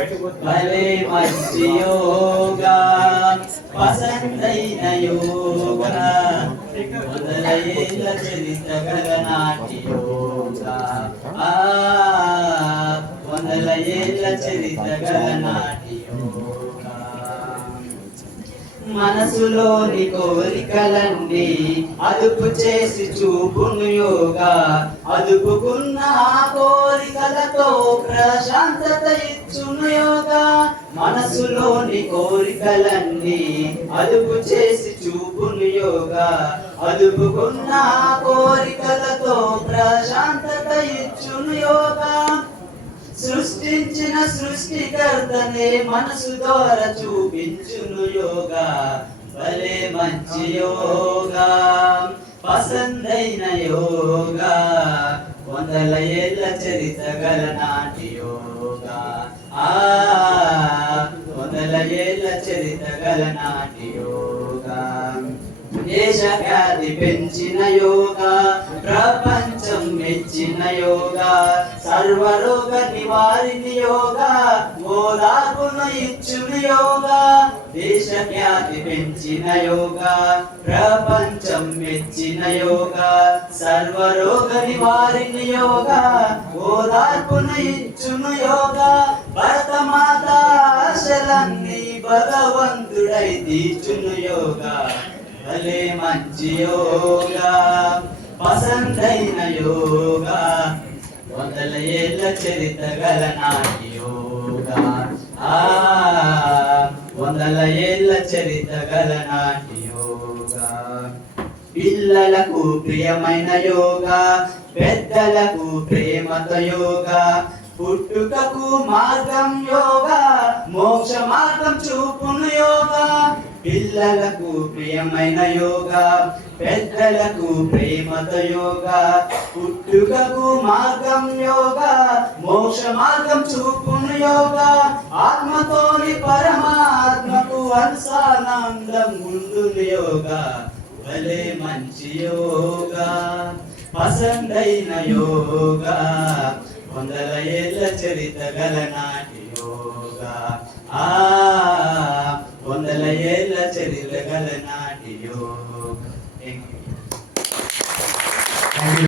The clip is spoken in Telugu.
భలే మంచి యోగా పసందైన యోగా వందల ఏళ్ళ చరిత్ర గల నాటి యోగా వందల ఏళ్ళ చరిత్ర గల నాటి యోగా మనసులోని కోరికలన్నీ అదుపు చేసి చూపును యోగా అదుపుకున్న ఆ కోరికలతో ప్రశాంతత ఇచ్చును యోగా మనసులోని కోరికలన్నీ అదుపు చేసి చూపును యోగా అదుపుకున్న ఆ కోరికలతో ప్రశాంతత ఇచ్చును యోగా సృష్టించిన సృష్టికర్తనే మనసు ద్వారా చూపించును యోగా భలే మంచి యోగా పసందైన యోగా వందల ఏళ్ళ చరిత్ర గల నాటి యోగా వందల ఏళ్ళ చరిత్ర గల నాటి యోగా దేశ ఖ్యాతి పెంచిన యోగా ప్రపంచం మెచ్చిన యోగా సర్వరోగ నివారిణి యోగా ఓదార్పును ఇచ్చును యోగా దేశ ఖ్యాతి పెంచిన యోగా ప్రపంచం మెచ్చిన యోగా సర్వరోగ నివారిణి యోగా ఓదార్పును ఇచ్చును యోగా భరతమాత ఆశలన్నీ భగవంతుడై తీర్చును యోగా భలే మంచి యోగా పసందైన యోగా వందల ఏళ్ళ చరిత్ర గల నాటి యోగా వందల ఏళ్ళ చరిత్ర గల నాటి యోగా పిల్లలకు ప్రియమైన యోగా పెద్దలకు ప్రేమతో యోగా పుట్టుకకు మార్గం యోగా మోక్ష మార్గం చూపును యోగా పిల్లలకు ప్రియమైన యోగా పెద్దలకు ప్రేమతో యోగా పుట్టుకకు మార్గం యోగా మోక్ష మార్గం చూపును యోగా ఆత్మతోని పరమాత్మకు అంశానందం ఉండును యోగా భలే మంచి యోగా పసందైన యోగా వందల ఏళ్ళ చరిత్ర గల నాటి యోగా వందల ఏళ్ళ చరిత్ర గల నాటి యోగా